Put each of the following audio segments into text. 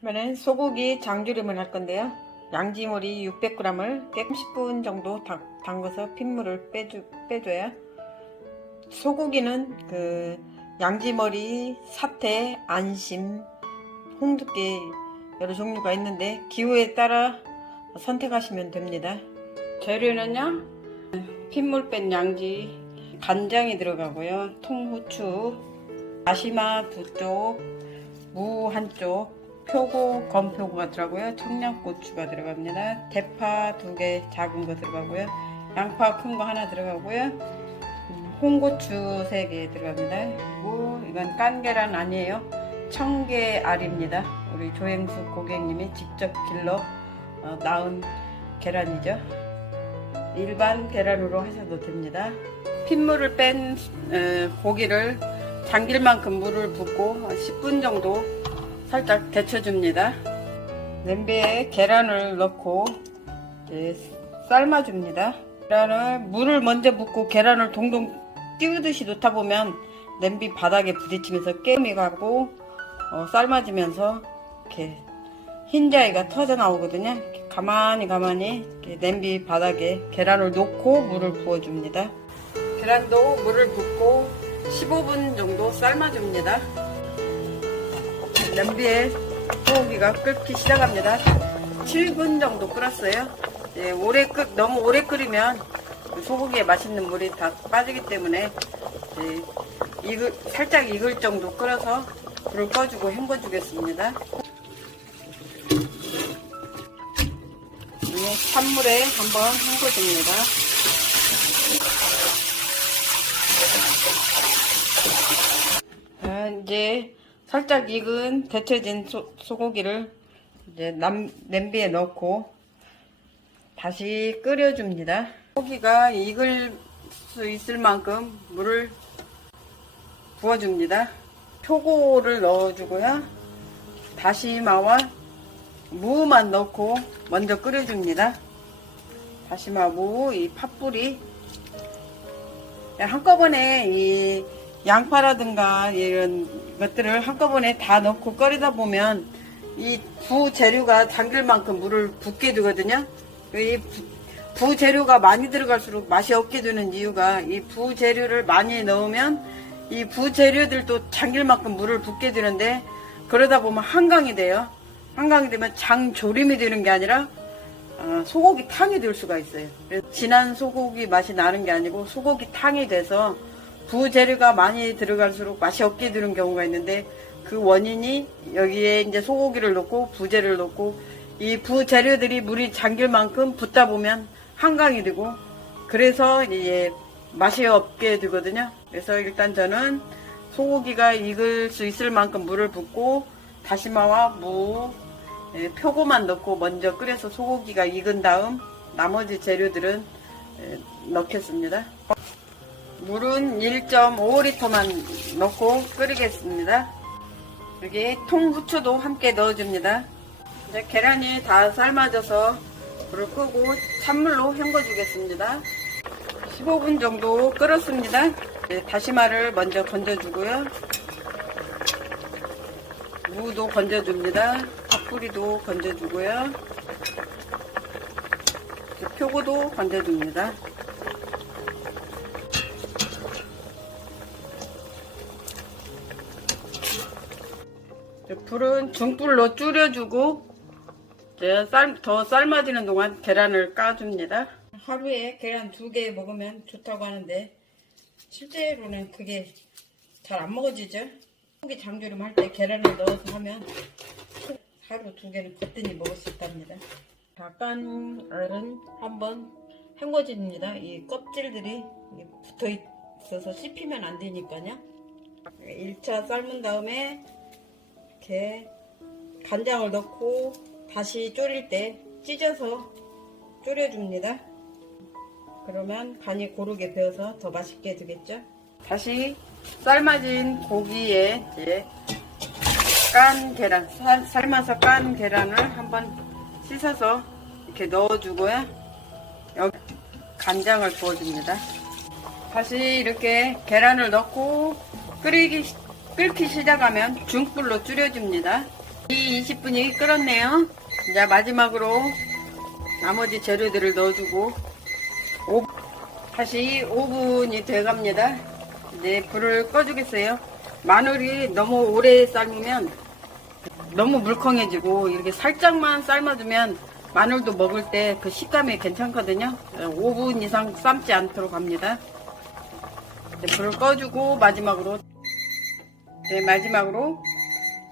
이번엔 소고기 장조림을 할 건데요. 양지머리 600g을 깨 10분 정도 담궈서 핏물을 빼줘야. 소고기는 양지머리, 사태, 안심, 홍두깨 여러 종류가 있는데 기호에 따라 선택하시면 됩니다. 재료는요, 핏물 뺀 양지, 간장이 들어가고요, 통후추, 다시마 2쪽, 무 1쪽, 표고, 건표고가 들어가고요, 청양고추가 들어갑니다. 대파 2개 작은 거 들어가고요, 양파 큰 거 하나 들어가고요, 홍고추 3개 들어갑니다. 그리고 이건 깐 계란 아니에요. 청계알입니다. 우리 조행수 고객님이 직접 길러 낳은 계란이죠. 일반 계란으로 하셔도 됩니다. 핏물을 뺀 고기를 잠길 만큼 물을 붓고 10분 정도 살짝 데쳐줍니다. 냄비에 계란을 넣고 삶아줍니다. 물을 먼저 붓고 계란을 동동 띄우듯이 놓다 보면 냄비 바닥에 부딪히면서 깨음이 가고 삶아지면서 이렇게 흰자위가 터져 나오거든요. 이렇게 가만히 이렇게 냄비 바닥에 계란을 놓고 물을 부어줍니다. 계란도 물을 붓고 15분 정도 삶아줍니다. 냄비에 소고기가 끓기 시작합니다. 7분 정도 끓었어요. 너무 오래 끓이면 소고기에 맛있는 물이 다 빠지기 때문에 살짝 익을 정도 끓여서 불을 꺼주고 헹궈주겠습니다. 찬물에 한번 헹궈줍니다. 이제 살짝 익은 데쳐진 소고기를 이제 냄비에 넣고 다시 끓여줍니다. 소고기가 익을 수 있을 만큼 물을 부어줍니다. 표고를 넣어주고요. 다시마와 무만 넣고 먼저 끓여줍니다. 다시마, 무, 이 팥뿌리 한꺼번에 이 양파라든가 이런 것들을 한꺼번에 다 넣고 끓이다 보면 이 부재료가 잠길 만큼 물을 붓게 되거든요. 이 부재료가 많이 들어갈수록 맛이 없게 되는 이유가 이 부재료를 많이 넣으면 이 부재료들도 잠길 만큼 물을 붓게 되는데 그러다 보면 한강이 돼요. 한강이 되면 장조림이 되는 게 아니라 소고기 탕이 될 수가 있어요. 그래서 진한 소고기 맛이 나는 게 아니고 소고기 탕이 돼서 부재료가 많이 들어갈수록 맛이 없게 되는 경우가 있는데 그 원인이 여기에 이제 소고기를 넣고 부재료를 넣고 이 부재료들이 물이 잠길 만큼 붓다 보면 한강이 되고 그래서 이제 맛이 없게 되거든요. 그래서 일단 저는 소고기가 익을 수 있을 만큼 물을 붓고 다시마와 무, 표고만 넣고 먼저 끓여서 소고기가 익은 다음 나머지 재료들은 넣겠습니다. 물은 1.5L만 넣고 끓이겠습니다. 여기 통후추도 함께 넣어줍니다. 이제 계란이 다 삶아져서 불을 끄고 찬물로 헹궈주겠습니다. 15분 정도 끓었습니다. 다시마를 먼저 건져주고요. 무도 건져줍니다. 팥뿌리도 건져주고요. 표고도 건져줍니다. 불은 중불로 줄여주고 더 삶아지는 동안 계란을 까줍니다. 하루에 계란 2개 먹으면 좋다고 하는데 실제로는 그게 잘 안 먹어지죠. 소고기 장조림 할 때 계란을 넣어서 하면 하루 2개는 거뜬히 먹을 수 있답니다. 깐 알은 한번 헹궈줍니다. 이 껍질들이 붙어 있어서 씹히면 안 되니까요. 1차 삶은 다음에 이렇게 간장을 넣고 다시 졸일 때 찢어서 졸여줍니다. 그러면 간이 고르게 배어서 더 맛있게 되겠죠. 다시 삶아진 고기에 이제 깐 계란, 삶아서 깐 계란을 한번 씻어서 이렇게 넣어주고요. 여기 간장을 부어줍니다. 다시 이렇게 계란을 넣고 끓기 시작하면 중불로 줄여줍니다. 이 20분이 끓었네요. 이제 마지막으로 나머지 재료들을 넣어주고 다시 5분이 돼갑니다. 이제 불을 꺼주겠어요. 마늘이 너무 오래 삶으면 너무 물컹해지고 이렇게 살짝만 삶아주면 마늘도 먹을 때 그 식감이 괜찮거든요. 5분 이상 삶지 않도록 합니다. 불을 꺼주고 마지막으로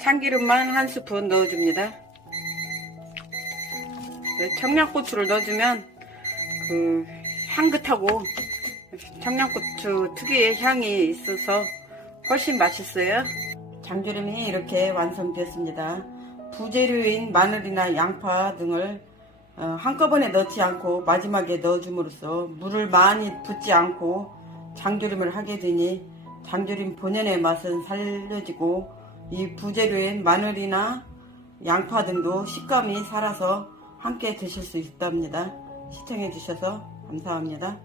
참기름만 1스푼 넣어줍니다. 청양고추를 넣어주면 그 향긋하고 청양고추 특유의 향이 있어서 훨씬 맛있어요. 장조림이 이렇게 완성되었습니다. 부재료인 마늘이나 양파 등을 한꺼번에 넣지 않고 마지막에 넣어줌으로써 물을 많이 붓지 않고 장조림을 하게 되니 장조림 본연의 맛은 살려지고 이 부재료인 마늘이나 양파 등도 식감이 살아서 함께 드실 수 있답니다. 시청해 주셔서 감사합니다.